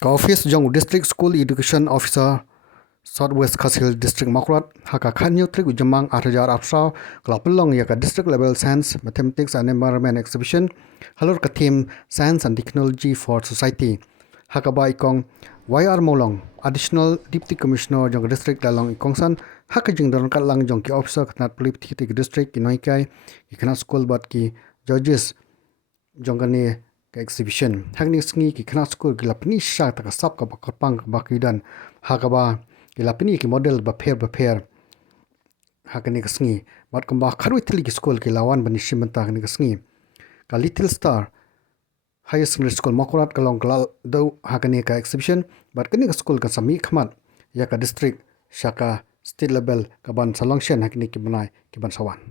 Ka office jong district school education officer Southwest Khasil District Mawkyrwat haka khanyo trik ujamang 8,800 klapelong ya ka district level Science Mathematics and Environment Exhibition halor ka theme Science and Technology for Society haka ba ikong YR Molong Additional Deputy Commissioner jong district lalong ikongsan haka jing daron kat lang jong ki officer khnat polip thi district inoikai ikna school bat ki judges jong kani ka exhibition hakni sngi ki khna school ki lapni sha ta ka sap ka bakapang bakidan haka ba ilapini ki model ba pher hakani kasngi bat kamba kharui thili ki school ki lawan bani shimanta hakani kasngi ka Little Star High Secondary School Mawkyrwat kalong kalal do hakani ka exhibition bat kani ka school ka sami khmat ya ka district shaka state level ka ban salongshen hakani ki banai ki ban sawan